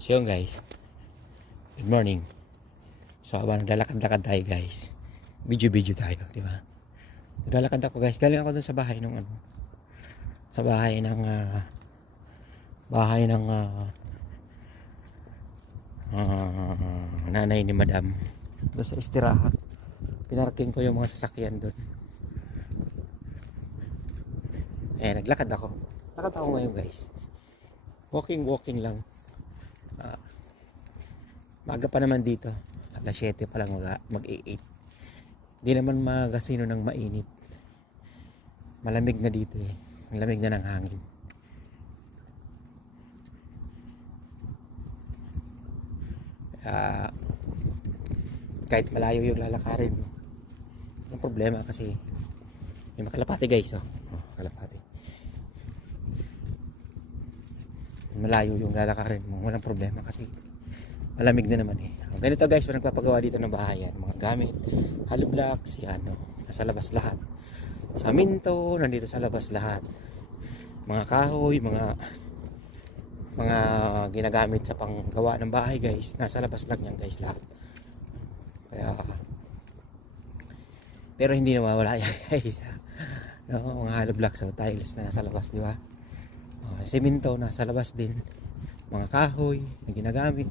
So yun guys, good morning. So habang naglalakad-lakad tayo guys, video tayo, di ba? Naglalakad ako guys, galing ako dun sa bahay ng sa bahay ng nanay ni madam. Doon sa istirahan, pinarking ko yung mga sasakyan doon. Naglakad ako. Lakad ako ngayon guys. Walking lang. Maaga pa naman dito. Alas 7 pa lang mag-8. Hindi naman magasino ng mainit. Malamig na dito eh. Ang lamig na ng hangin. Kahit malayo yung lalakarin mo, ang problema kasi may makalapati guys. Kalapati. Malayo yung lalakarin mo, walang problema kasi malamig na naman eh. Ganito guys, nagpapagawa dito ng bahay yan. Mga gamit, hollow blocks, yan, nasa labas lahat. Saminto, nandito sa labas lahat. Mga kahoy, mga ginagamit sa panggawa ng bahay guys, nasa labas lang yan guys lahat. Kaya pero hindi nawawala yan guys. Mga hollow blocks, tiles na nasa labas, di ba? Semento nasa labas din. Mga kahoy na ginagamit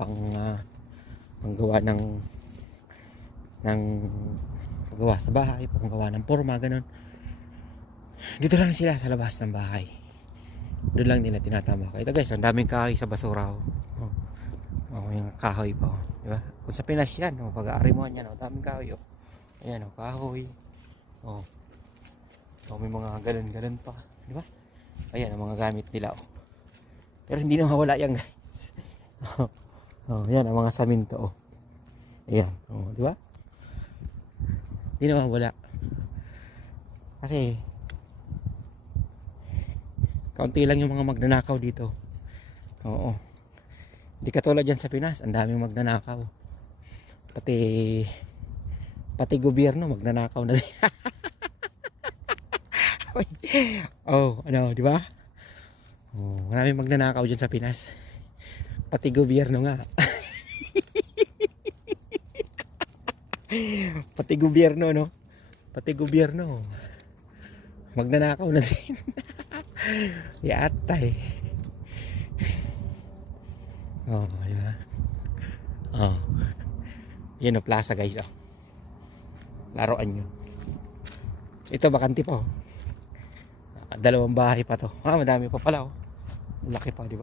panggawa ng paggawa sa bahay, panggawa ng forma, ganun. Dito lang sila sa labas ng bahay. Doon lang nila tinatama. Ito guys, ang daming kahoy sa basura. Yung kahoy pa, di ba? Kung sa Pinas yan, pag-aarimuhan yan, daming kahoy. Ayan, kahoy. May mga galon pa, di ba? Ayan ang mga gamit nila. Pero hindi na mawala yan guys. Yan ang mga saminto. Ayan, di ba? Hindi na mawala. Kasi kaunti lang yung mga magnanakaw dito. Hindi katulad dyan sa Pinas, ang daming magnanakaw. Pati gobyerno magnanakaw na din. Di ba? Maraming magnanakaw dyan sa Pinas. Pati gobyerno nga. Pati gobyerno, no? Pati gobyerno magnanakaw na din. Yatay. Di ba? Yan ang plaza guys. Laruan nyo. Ito bakante pa. Dalawang bahay pa to. Madami pa pala. Laki pa, di ba?